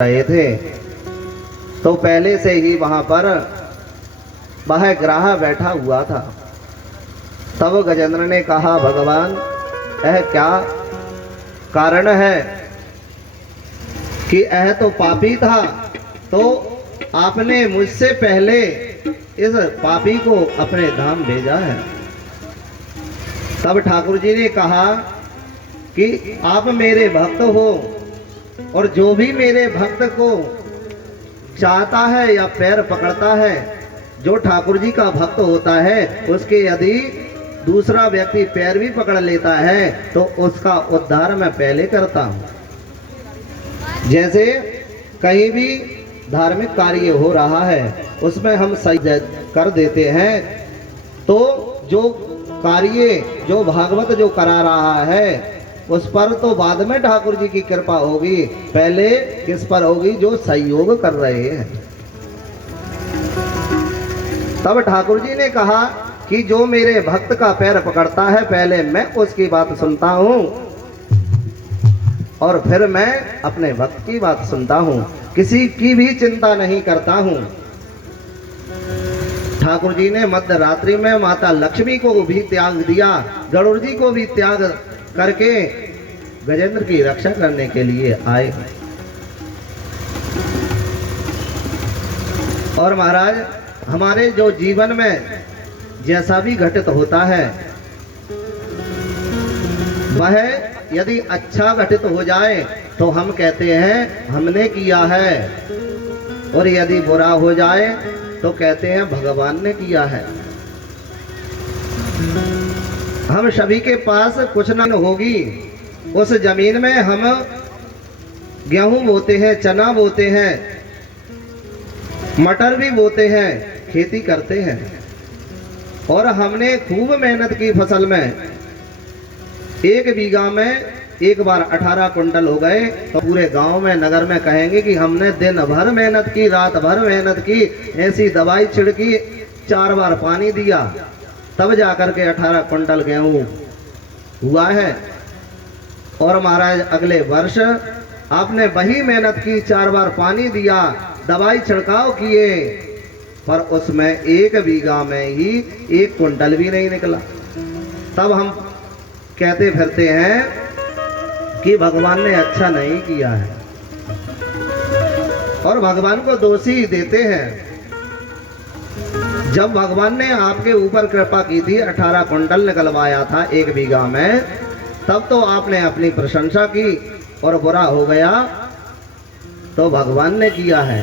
रहे थे तो पहले से ही वहां पर वह ग्राह बैठा हुआ था। तब गजेंद्र ने कहा, भगवान यह क्या कारण है कि यह तो पापी था, तो आपने मुझसे पहले इस पापी को अपने धाम भेजा है। तब ठाकुर जी ने कहा कि आप मेरे भक्त हो और जो भी मेरे भक्त को चाहता है या पैर पकड़ता है, जो ठाकुर जी का भक्त होता है उसके यदि दूसरा व्यक्ति पैर भी पकड़ लेता है तो उसका उद्धार मैं पहले करता हूं। जैसे कहीं भी धार्मिक कार्य हो रहा है उसमें हम सही कर देते हैं, तो जो कार्य जो भागवत जो करा रहा है उस पर तो बाद में ठाकुर जी की कृपा होगी, पहले किस पर होगी? जो सहयोग कर रहे हैं। तब ठाकुर जी ने कहा कि जो मेरे भक्त का पैर पकड़ता है पहले मैं उसकी बात सुनता हूं और फिर मैं अपने भक्त की बात सुनता हूं, किसी की भी चिंता नहीं करता हूं। ठाकुर जी ने मध्य रात्रि में माता लक्ष्मी को भी त्याग दिया, गरुड़ जी को भी त्याग करके गजेंद्र की रक्षा करने के लिए आए। और महाराज हमारे जो जीवन में जैसा भी घटित होता है वह यदि अच्छा घटित हो जाए तो हम कहते हैं हमने किया है, और यदि बुरा हो जाए तो कहते हैं भगवान ने किया है। हम सभी के पास कुछ न होगी, उस जमीन में हम गेहूं बोते हैं, चना बोते हैं, मटर भी बोते हैं, खेती करते हैं, और हमने खूब मेहनत की फसल में एक बीघा में एक बार 18 कुंटल हो गए तो पूरे गांव में नगर में कहेंगे कि हमने दिन भर मेहनत की, रात भर मेहनत की, ऐसी दवाई छिड़की, 4 बार पानी दिया, तब जाकर के 18 कुंटल गेहूं हुआ है। और महाराज अगले वर्ष आपने वही मेहनत की, 4 बार पानी दिया, दवाई छिड़काव किए, पर उसमें एक बीघा में ही 1 कुंटल भी नहीं निकला। तब हम कहते फिरते हैं कि भगवान ने अच्छा नहीं किया है और भगवान को दोषी देते हैं। जब भगवान ने आपके ऊपर कृपा की थी, 18 कुंटल निकलवाया था 1 बीघा में, तब तो आपने अपनी प्रशंसा की, और बुरा हो गया तो भगवान ने किया है।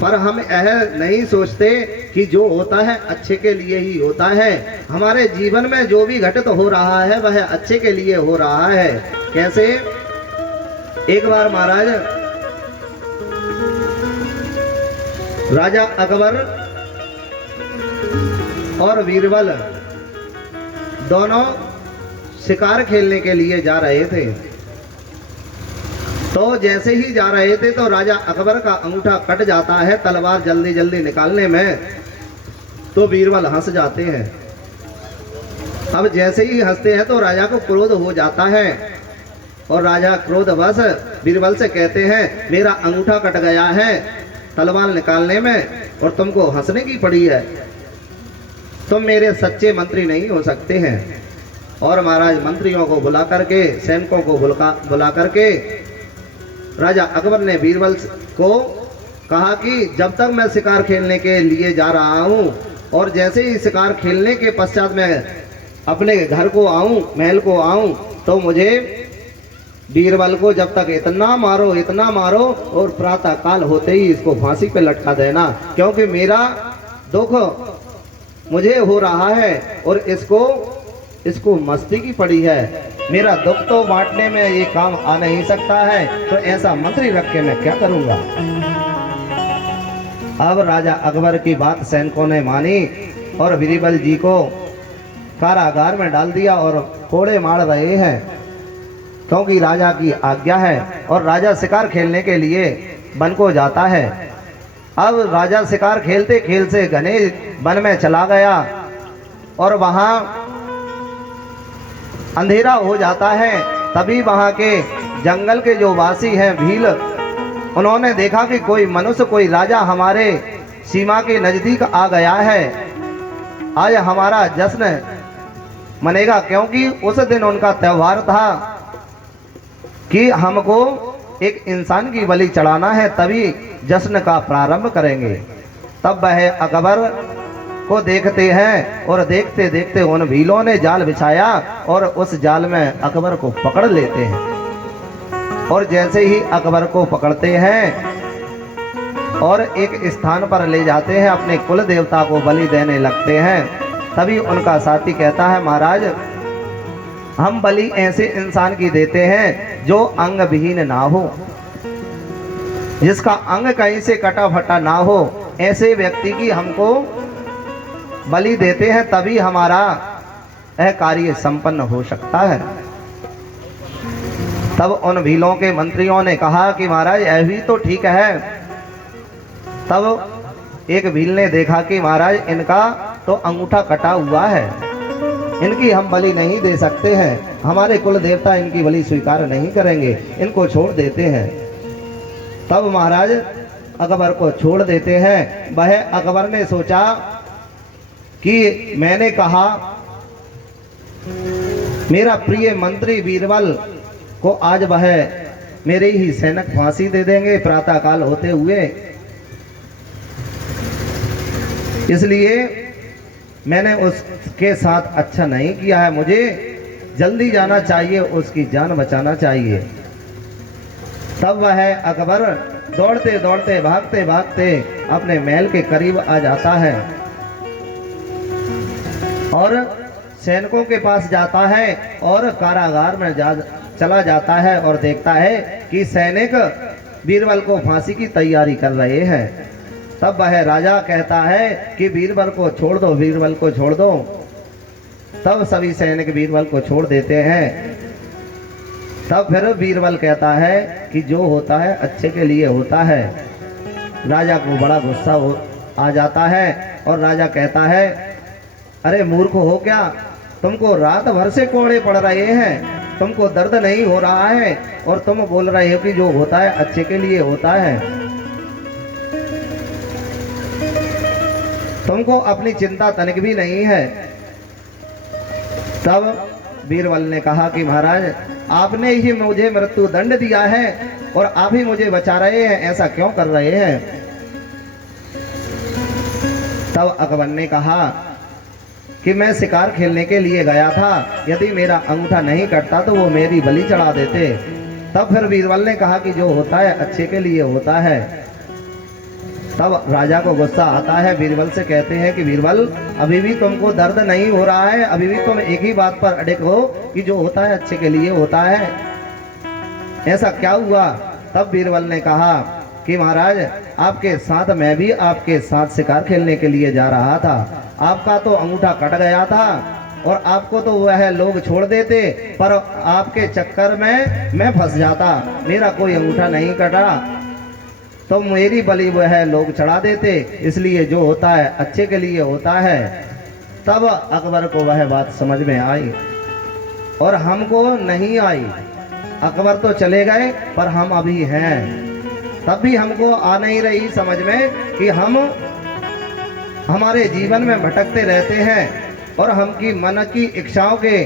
पर हम यह नहीं सोचते कि जो होता है अच्छे के लिए ही होता है। हमारे जीवन में जो भी घटित हो रहा है वह अच्छे के लिए हो रहा है। कैसे? एक बार महाराज राजा अकबर और बीरबल दोनों शिकार खेलने के लिए जा रहे थे। तो जैसे ही जा रहे थे तो राजा अकबर का अंगूठा कट जाता है तलवार जल्दी जल्दी निकालने में, तो बीरबल हंस जाते हैं। अब जैसे ही हंसते हैं तो राजा को क्रोध हो जाता है और राजा क्रोधवश बीरबल से कहते हैं, मेरा अंगूठा कट गया है तलवार निकालने में और तुमको हंसने की पड़ी है, तुम मेरे सच्चे मंत्री नहीं हो सकते हैं। और महाराज मंत्रियों को बुला करके, सैनिकों को बुला करके राजा अकबर ने बीरबल को कहा कि जब तक मैं शिकार खेलने के लिए जा रहा हूं और जैसे ही शिकार खेलने के पश्चात मैं अपने घर को आऊं, महल को आऊं, तो मुझे बीरबल को जब तक इतना मारो और प्रातः काल होते ही इसको फांसी पे लटका देना, क्योंकि मेरा दुख मुझे हो रहा है और इसको मस्ती की पड़ी है। मेरा दुख तो बांटने में ये काम आ नहीं सकता है, तो ऐसा मंत्री रख के मैं क्या करूंगा। अब राजा अकबर की बात सैनिकों ने मानी और बीरबल जी को कारागार में डाल दिया और कोड़े मार रहे हैं, क्योंकि राजा की आज्ञा है और राजा शिकार खेलने के लिए वन को जाता है। अब राजा शिकार खेलते खेलते घने वन में चला गया और वहां अंधेरा हो जाता है। तभी वहां के जंगल के जो वासी हैं भील उन्होंने देखा कि कोई मनुष्य, कोई राजा हमारे सीमा के नजदीक आ गया है, आज हमारा जश्न मनेगा, क्योंकि उस दिन उनका त्योहार था कि हमको एक इंसान की बलि चढ़ाना है, तभी जश्न का प्रारंभ करेंगे। तब वह अकबर को देखते हैं और देखते देखते उन भीलों ने जाल बिछाया और उस जाल में अकबर को पकड़ लेते हैं। और जैसे ही अकबर को पकड़ते हैं और एक स्थान पर ले जाते हैं, अपने कुल देवता को बलि देने लगते हैं, तभी उनका साथी कहता है, महाराज हम बलि ऐसे इंसान की देते हैं जो अंग विहीन ना हो, जिसका अंग कहीं से कटा फटा ना हो, ऐसे व्यक्ति की हमको बलि देते हैं, तभी हमारा यह कार्य संपन्न हो सकता है। तब उन भीलों के मंत्रियों ने कहा कि महाराज यह भी तो ठीक है। तब एक भील ने देखा कि महाराज इनका तो अंगूठा कटा हुआ है, इनकी हम बलि नहीं दे सकते हैं, हमारे कुल देवता इनकी बलि स्वीकार नहीं करेंगे, इनको छोड़ देते हैं। तब महाराज अकबर को छोड़ देते हैं। वह अकबर ने सोचा कि मैंने कहा मेरा प्रिय मंत्री बीरबल को आज वह मेरे ही सैनिक फांसी दे देंगे प्रातः काल होते हुए, इसलिए मैंने उसके साथ अच्छा नहीं किया है, मुझे जल्दी जाना चाहिए, उसकी जान बचाना चाहिए। तब वह अकबर दौड़ते दौड़ते भागते भागते अपने महल के करीब आ जाता है और सैनिकों के पास जाता है और कारागार में चला जाता है और देखता है कि सैनिक बीरबल को फांसी की तैयारी कर रहे हैं। तब वह राजा कहता है कि बीरबल को छोड़ दो, बीरबल को छोड़ दो। तब सभी सैनिक बीरबल को छोड़ देते हैं। तब फिर बीरबल कहता है कि जो होता है अच्छे के लिए होता है। राजा को बड़ा गुस्सा आ जाता है और राजा कहता है, अरे मूर्ख हो क्या, तुमको रात भर से कोड़े पड़ रहे हैं, तुमको दर्द नहीं हो रहा है और तुम बोल रहे हो कि जो होता है अच्छे के लिए होता है, तुमको अपनी चिंता तनिक भी नहीं है। तब बीरबल ने कहा कि महाराज आपने ही मुझे मृत्यु दंड दिया है और आप ही मुझे बचा रहे हैं, ऐसा क्यों कर रहे हैं। तब अकबर ने कहा कि मैं शिकार खेलने के लिए गया था, यदि मेरा अंगूठा नहीं कटता तो वो मेरी बलि चढ़ा देते। तब फिर बीरबल ने कहा कि जो होता है अच्छे के लिए होता है। तब राजा को गुस्सा आता है, बीरबल से कहते हैं कि बीरबल अभी भी तुमको दर्द नहीं हो रहा है, अभी भी तुम एक ही बात पर अड़िग हो कि जो होता है अच्छे के लिए होता है, ऐसा क्या हुआ। तब बीरबल ने कहा कि महाराज आपके साथ मैं भी आपके साथ शिकार खेलने के लिए जा रहा था, आपका तो अंगूठा कट गया था और आपको तो वह लोग छोड़ देते, पर आपके चक्कर में मैं फंस जाता, मेरा कोई अंगूठा नहीं कटा तो मेरी बलि वह लोग चढ़ा देते, इसलिए जो होता है अच्छे के लिए होता है। तब अकबर को वह बात समझ में आई और हमको नहीं आई। अकबर तो चले गए पर हम अभी हैं, तब भी हमको आ नहीं रही समझ में कि हम हमारे जीवन में भटकते रहते हैं और हम की मन की इच्छाओं के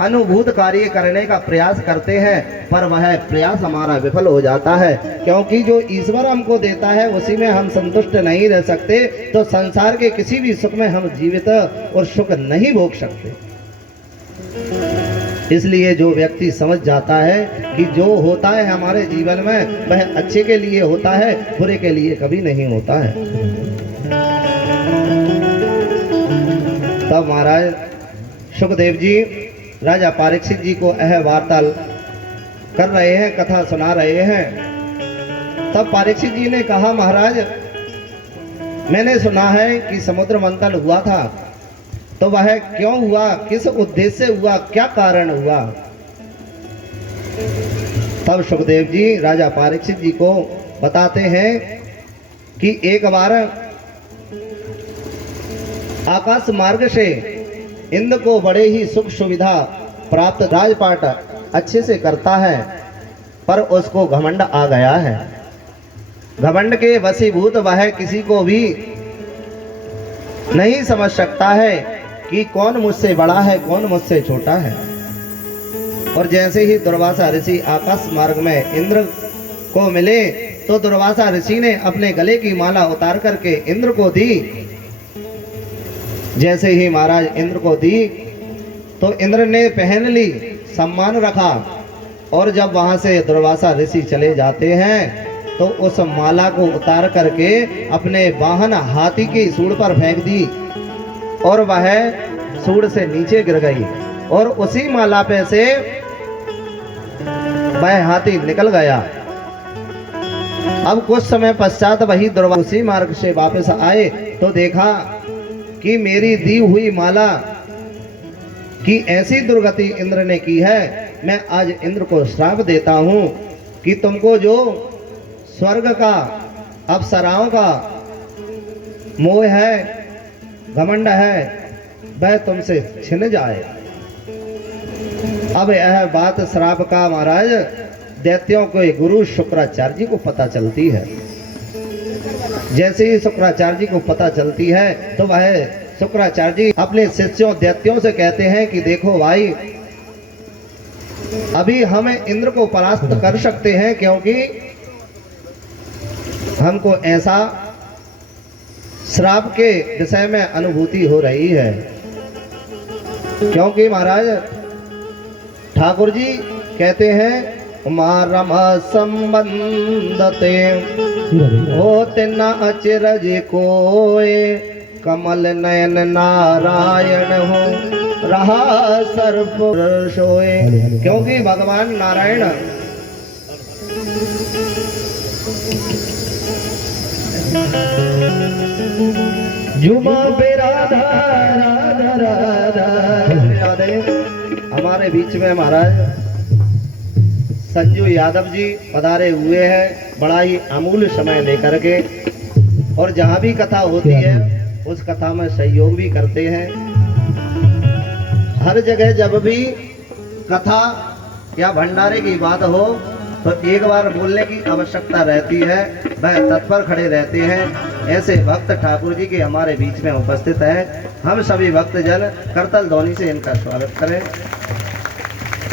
अनुभूत कार्य करने का प्रयास करते हैं, पर वह प्रयास हमारा विफल हो जाता है, क्योंकि जो ईश्वर हमको देता है उसी में हम संतुष्ट नहीं रह सकते, तो संसार के किसी भी सुख में हम जीवित और सुख नहीं भोग सकते। इसलिए जो व्यक्ति समझ जाता है कि जो होता है हमारे जीवन में वह अच्छे के लिए होता है, बुरे के लिए कभी नहीं होता है। तब महाराज सुखदेव जी राजा परीक्षित जी को यह वार्ता कर रहे हैं, कथा सुना रहे हैं। तब परीक्षित जी ने कहा, महाराज मैंने सुना है कि समुद्र मंथन हुआ था, तो वह क्यों हुआ, किस उद्देश्य से हुआ, क्या कारण हुआ। तब सुखदेव जी राजा परीक्षित जी को बताते हैं कि एक बार आकाश मार्ग से इंद्र को बड़े ही सुख सुविधा प्राप्त राजपाट अच्छे से करता है, पर उसको घमंड आ गया है। घमंड के वशीभूत वह किसी को भी नहीं समझ सकता है कि कौन मुझसे बड़ा है, कौन मुझसे छोटा है। और जैसे ही दुर्वासा ऋषि आकाश मार्ग में इंद्र को मिले तो दुर्वासा ऋषि ने अपने गले की माला उतार करके इंद्र को दी। जैसे ही महाराज इंद्र को दी तो इंद्र ने पहन ली, सम्मान रखा। और जब वहां से दुर्वासा ऋषि चले जाते हैं तो उस माला को उतार करके अपने वाहन हाथी की सूंड पर फेंक दी और वह सूंड से नीचे गिर गई और उसी माला पे से वह हाथी निकल गया। अब कुछ समय पश्चात वही दुर्वासा उसी मार्ग से वापस आए तो देखा कि मेरी दी हुई माला की ऐसी दुर्गति इंद्र ने की है। मैं आज इंद्र को श्राप देता हूं कि तुमको जो स्वर्ग का, अप्सराओं का मोह है, घमंड है, वह तुमसे छिन जाए। अब यह बात श्राप का महाराज दैत्यों के गुरु शुक्राचार्य जी को पता चलती है। जैसे ही शुक्राचार्य जी को पता चलती है तो वह शुक्राचार्य जी अपने शिष्यों दैत्यों से कहते हैं कि देखो भाई, अभी हम इंद्र को परास्त कर सकते हैं क्योंकि हमको ऐसा श्राप के विषय में अनुभूति हो रही है। क्योंकि महाराज ठाकुर जी कहते हैं मारम संबंधते होते न अचरज कोय, कमल नयन नारायण हो रहा सर्प सोए। क्योंकि भगवान नारायण जुमा पे राधा राधा राधा राधे। हमारे बीच में महाराज संजू यादव जी पधारे हुए हैं, बड़ा ही अमूल्य समय लेकर के, और जहाँ भी कथा होती है उस कथा में सहयोग भी करते हैं। हर जगह जब भी कथा या भंडारे की बात हो तो एक बार बोलने की आवश्यकता रहती है, वह तत्पर खड़े रहते हैं। ऐसे भक्त ठाकुर जी के हमारे बीच में उपस्थित है। हम सभी भक्तजन करतल ध्वनि से इनका स्वागत करें।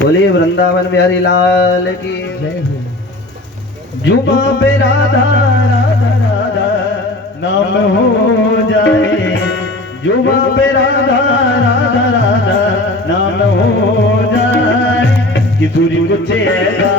बोलिए वृंदावन बिहारी लाल की जय हो। जुबा पे राधा राधा राधा नाम हो जाए, जुबा पे राधा राधा राधा नाम हो जाए, कि दूरी कुछ ऐसा